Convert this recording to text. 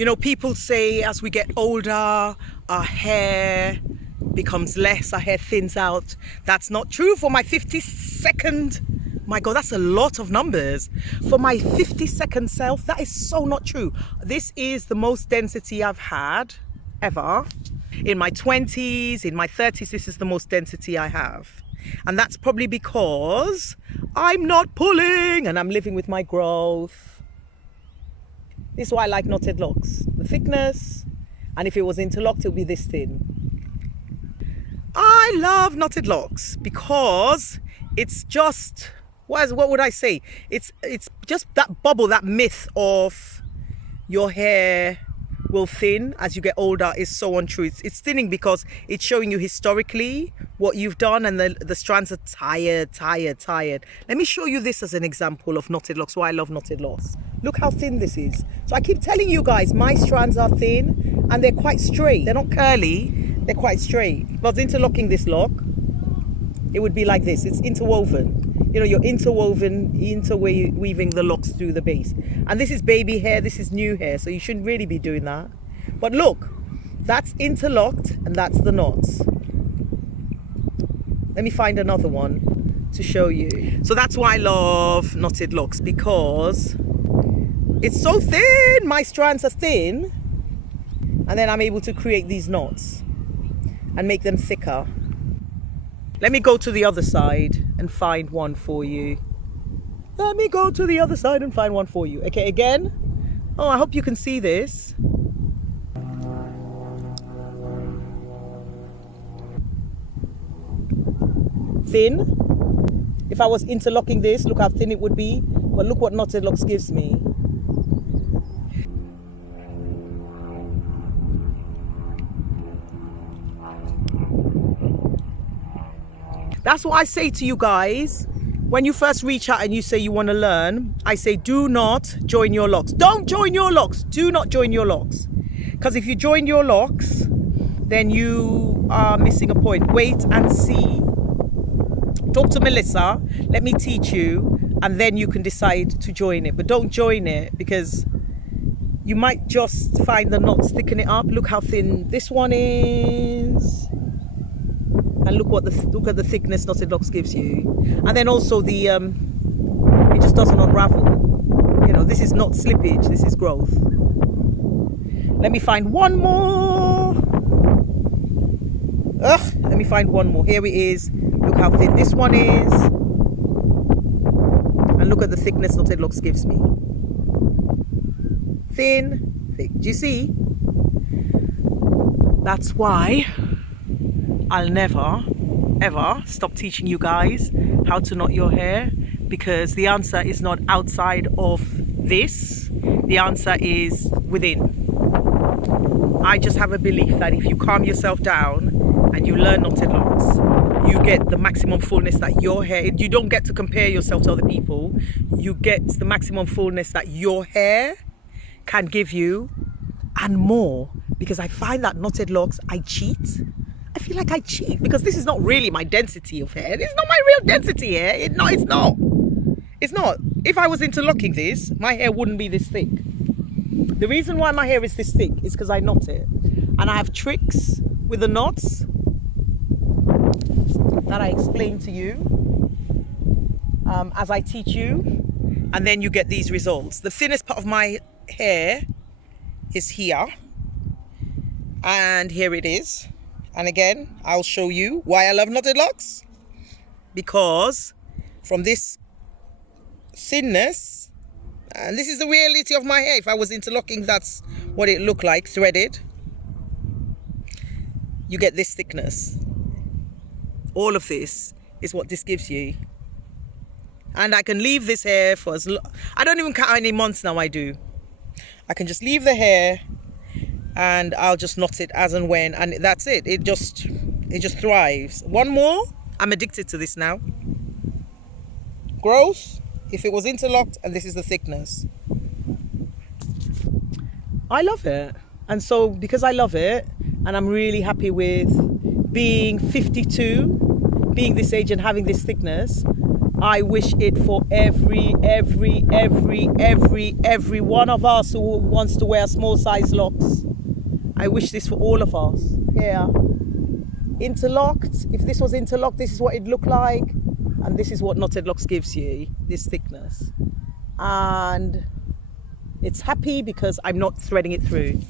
You know, people say as we get older, our hair becomes less, our hair thins out. That's not true for my 52nd. My God, that's a lot of numbers. For my 52nd self, that is so not true. This is the most density I've had ever. In my 20s, in my 30s, this is the most density I have. And that's probably because I'm not pulling and I'm living with my growth. This is why I like knotted locks. The thickness, and if it was interlocked, it would be this thin. I love knotted locks because it's just, what would I say? It's just that bubble, that myth of your hair will thin as you get older is so untrue. It's thinning because it's showing you historically what you've done, and the strands are tired. Let me show you this as an example of knotted locks, why I love knotted locks. Look how thin this is. So I keep telling you guys, my strands are thin and they're quite straight. They're not curly, they're quite straight. If I was interlocking this lock, it would be like this. It's interwoven. You know, you're interweaving the locks through the base. And this is baby hair, this is new hair, so you shouldn't really be doing that. But look, that's interlocked and that's the knots. Let me find another one to show you. So that's why I love knotted locks, because it's so thin, my strands are thin, and then I'm able to create these knots and make them thicker. Let me go to the other side and find one for you. Let me go to the other side and find one for you. Okay, again. Oh, I hope you can see this. Thin. If I was interlocking this, look how thin it would be. But look what knotted locks gives me. That's what I say to you guys. When you first reach out and you say you want to learn, I say do not join your locks. Don't join your locks. Do not join your locks. Because if you join your locks, then you are missing a point. Wait and see. Talk to Melissa. Let me teach you. And then you can decide to join it. But don't join it because you might just find the knots thicken it up. Look how thin this one is. And look at the thickness knotted locks gives you. And then also the it just doesn't unravel. You know, this is not slippage, this is growth. Let me find one more. Let me find one more. Here it is. Look how thin this one is. And look at the thickness knotted locks gives me. Thin, thick. Do you see? That's why I'll never, ever stop teaching you guys how to knot your hair, because the answer is not outside of this. The answer is within. I just have a belief that if you calm yourself down and you learn knotted locks, you get the maximum fullness that your hair, you don't get to compare yourself to other people. You get the maximum fullness that your hair can give you and more. Because I find that knotted locks, I cheat. I feel like I cheat because this is not really my density of hair. This is not my real density hair. It's not. It's not. If I was interlocking this, my hair wouldn't be this thick. The reason why my hair is this thick is because I knot it. And I have tricks with the knots that I explain to you as I teach you. And then you get these results. The thinnest part of my hair is here. And here it is. And again, I'll show you why I love knotted locks. Because from this thinness, and this is the reality of my hair. If I was interlocking, that's what it looked like, threaded. You get this thickness. All of this is what this gives you. And I can leave this hair for as long, I don't even count how many months now I do. I can just leave the hair and I'll just knot it as and when, and that's it. It just thrives. One more. I'm addicted to this now. Growth, if it was interlocked, and this is the thickness. I love it. And so because I love it, and I'm really happy with being 52, being this age and having this thickness, I wish it for every one of us who wants to wear small size locks. I wish this for all of us. Here, interlocked. If this was interlocked, this is what it looked like, and this is what Knotted Locs gives you, this thickness. And it's happy because I'm not threading it through.